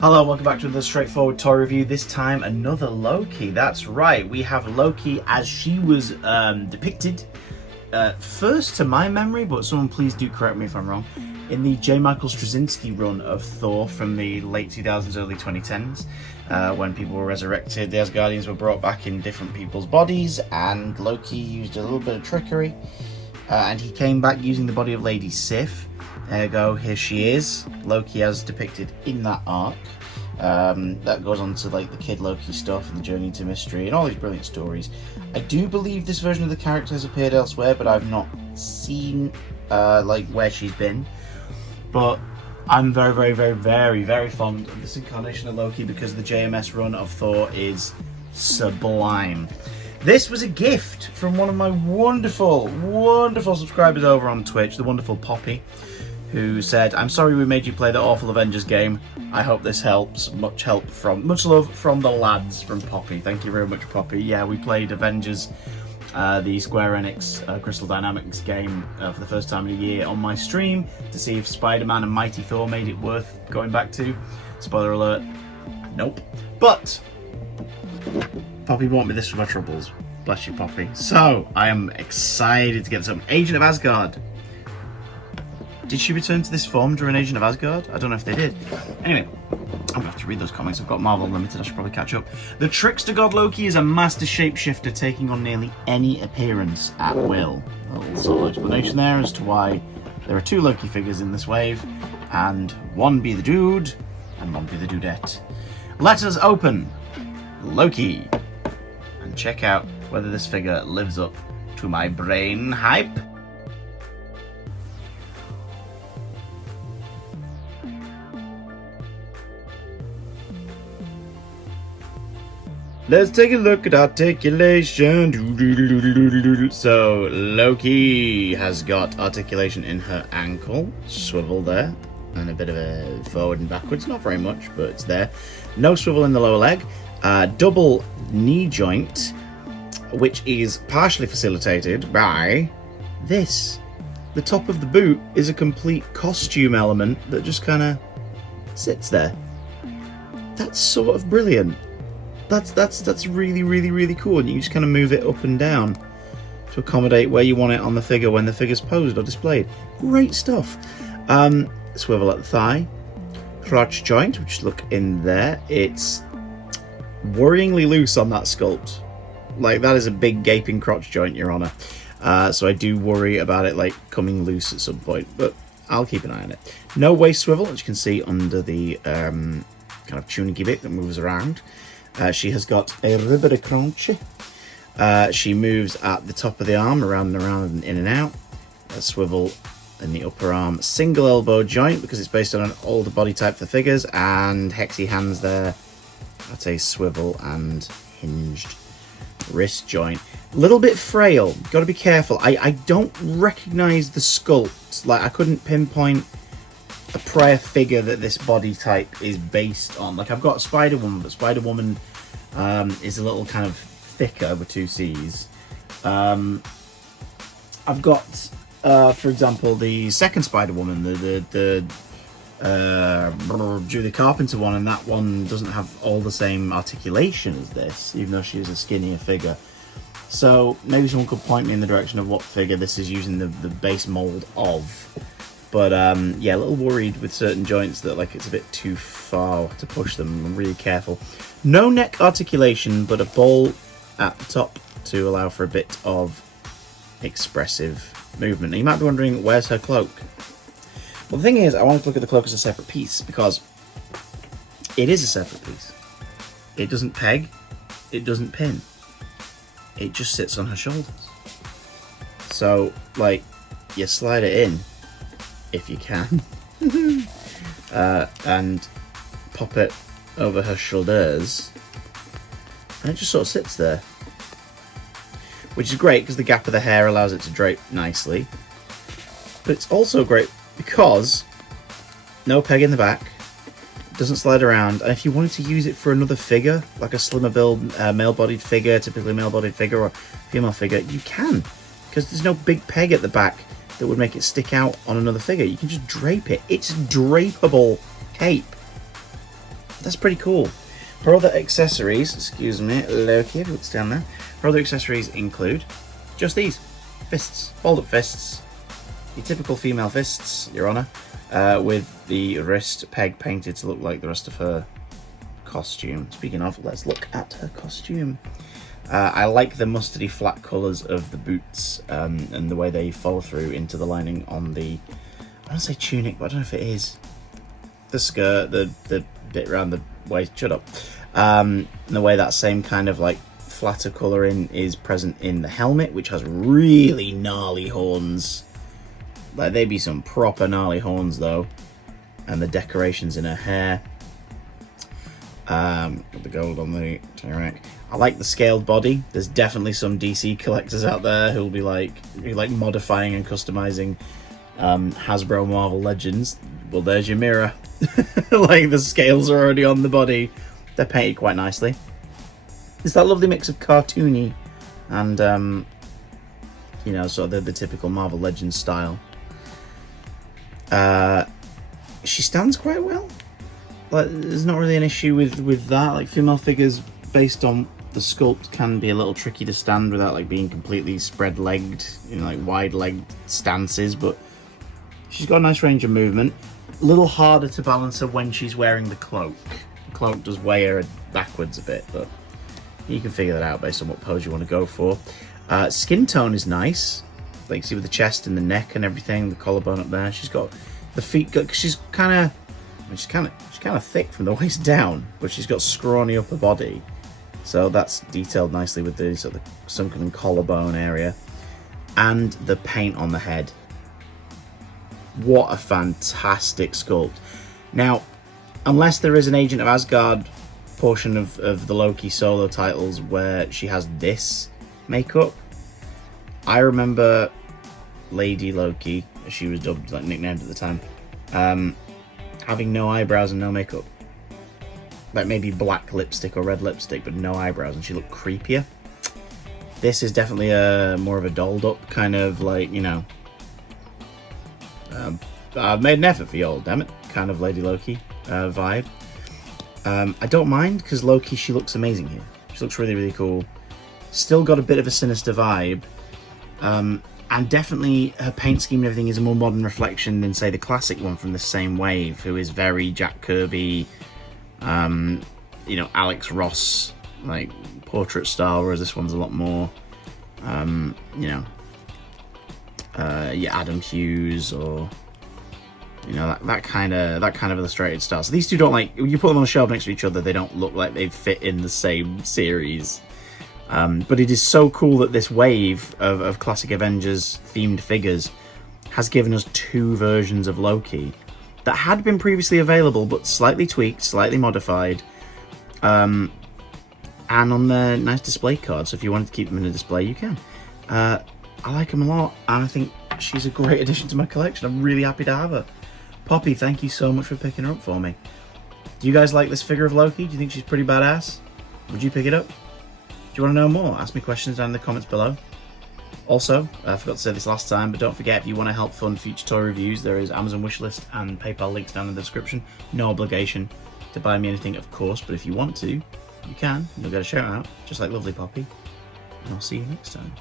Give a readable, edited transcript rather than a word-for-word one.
Hello, welcome back to another straightforward toy review. This time another Loki. That's right, we have Loki as she was depicted, first to my memory, but someone please do correct me if I'm wrong, in the J. Michael Straczynski run of Thor from the late 2000s, early 2010s, when people were resurrected. The Asgardians were brought back in different people's bodies, and Loki used a little bit of trickery, and he came back using the body of Lady Sif. There you go, here she is, Loki as depicted in that arc. That goes on to like the Kid Loki stuff and the Journey into Mystery and all these brilliant stories. I do believe this version of the character has appeared elsewhere, but I've not seen like where she's been. But I'm very fond of this incarnation of Loki because the JMS run of Thor is sublime. This was a gift from one of my wonderful subscribers over on Twitch, the wonderful Poppy, who said, "I'm sorry we made you play the awful Avengers game. I hope this helps. Much love from the lads," from Poppy. Thank you very much, Poppy. Yeah, we played Avengers, the Square Enix Crystal Dynamics game for the first time in a year on my stream to see if Spider-Man and Mighty Thor made it worth going back to. Spoiler alert, nope. But Poppy bought me this for my troubles. Bless you, Poppy. So I am excited to get some Agent of Asgard. Did she return to this form during Agent of Asgard? I don't know if they did. Anyway, I'm gonna have to read those comics. I've got Marvel Limited, I should probably catch up. The trickster god Loki is a master shapeshifter taking on nearly any appearance at will. A little subtle explanation there as to why there are two Loki figures in this wave, and one be the dude, and one be the dudette. Let us open Loki and check out whether this figure lives up to my brain hype. Let's take a look at articulation. So Loki has got articulation in her ankle, swivel there, and a bit of a forward and backwards, not very much, but it's there. No swivel in the lower leg, double knee joint, which is partially facilitated by this. The top of the boot is a complete costume element that just kind of sits there. That's sort of brilliant. That's really cool, and you just kind of move it up and down to accommodate where you want it on the figure when the figure's posed or displayed. Great stuff. Swivel at the thigh, crotch joint, which look in there. It's worryingly loose on that sculpt. Like, that is a big gaping crotch joint, Your Honor. So I do worry about it like coming loose at some point, but I'll keep an eye on it. No waist swivel, as you can see under the kind of tunicky bit that moves around. She has got a ribbon crunch. She moves at the top of the arm, around and around and in and out. A swivel in the upper arm. Single elbow joint, because it's based on an older body type for figures. And hexy hands there. That's a swivel and hinged wrist joint. A little bit frail. Got to be careful. I don't recognise the sculpt. Like, I couldn't pinpoint a prior figure that this body type is based on. Like, I've got Spider-Woman, but Spider-Woman is a little kind of thicker with two C's. I've got, for example, the second Spider-Woman, the Julie Carpenter one, and that one doesn't have all the same articulation as this, even though she is a skinnier figure. So maybe someone could point me in the direction of what figure this is using the base mold of. But yeah, a little worried with certain joints that like it's a bit too far to push them. I'm really careful. No neck articulation, but a ball at the top to allow for a bit of expressive movement. Now you might be wondering, where's her cloak? Well, the thing is, I wanted to look at the cloak as a separate piece because it is a separate piece. It doesn't peg, it doesn't pin. It just sits on her shoulders. So, like, you slide it in, if you can, and pop it over her shoulders, and it just sort of sits there, which is great because the gap of the hair allows it to drape nicely. But it's also great because no peg in the back, doesn't slide around, and if you wanted to use it for another figure, like a slimmer build male-bodied figure, typically male-bodied figure, or female figure, you can, because there's no big peg at the back that would make it stick out on another figure. You can just drape it. It's drapable cape. That's pretty cool. Her other accessories, excuse me, Loki, what's down there? Her other accessories include just these fists, fold-up fists, your typical female fists, Your Honour, with the wrist peg painted to look like the rest of her costume. Speaking of, let's look at her costume. I like the mustardy flat colours of the boots and the way they fall through into the lining on the, I want to say tunic, but I don't know if it is. The skirt, the bit around the waist, shut up. And the way that same kind of like flatter colouring is present in the helmet, which has really gnarly horns. Like, they be some proper gnarly horns though. And the decorations in her hair. Got the gold on the tunic. I like the scaled body. There's definitely some DC collectors out there who'll be like modifying and customizing Hasbro Marvel Legends. Well, there's your mirror. Like, the scales are already on the body. They're painted quite nicely. It's that lovely mix of cartoony and you know, sort of the typical Marvel Legends style. She stands quite well. Like, there's not really an issue with that. Like, female figures based on the sculpt can be a little tricky to stand without like being completely spread-legged, you know, like wide-legged stances, but she's got a nice range of movement. A little harder to balance her when she's wearing the cloak. The cloak does weigh her backwards a bit, but you can figure that out based on what pose you want to go for. Skin tone is nice. Like, see with the chest and the neck and everything, the collarbone up there. She's got the feet, cause she's kind of thick from the waist down, but she's got scrawny upper body. So that's detailed nicely with the sort of sunken collarbone area. And the paint on the head. What a fantastic sculpt. Now, unless there is an Agent of Asgard portion of the Loki solo titles where she has this makeup, I remember Lady Loki, as she was dubbed, like nicknamed at the time, having no eyebrows and no makeup. Like maybe black lipstick or red lipstick, but no eyebrows, and she looked creepier. This is definitely a more of a dolled up kind of, like, you know, I've made an effort for y'all, damn it, kind of Lady Loki vibe. I don't mind, because Loki, she looks amazing here. She looks really, really cool. Still got a bit of a sinister vibe. And definitely her paint scheme and everything is a more modern reflection than, say, the classic one from the same wave, who is very Jack Kirby, you know, Alex Ross, like, portrait style, whereas this one's a lot more, you know, yeah, Adam Hughes, or, you know, that kind of illustrated style. So these two don't, like, you put them on a shelf next to each other, they don't look like they fit in the same series. But it is so cool that this wave of classic Avengers themed figures has given us two versions of Loki that had been previously available, but slightly tweaked, slightly modified, and on the nice display card. So if you wanted to keep them in a display, you can. I like them a lot, and I think she's a great addition to my collection. I'm really happy to have her. Poppy, thank you so much for picking her up for me. Do you guys like this figure of Loki? Do you think she's pretty badass? Would you pick it up? Do you want to know more? Ask me questions down in the comments below. Also, I forgot to say this last time, but don't forget, if you want to help fund future toy reviews, there is Amazon wishlist and PayPal links down in the description. No obligation to buy me anything, of course, but if you want to, you can. You'll get a shout out, just like lovely Poppy. And I'll see you next time.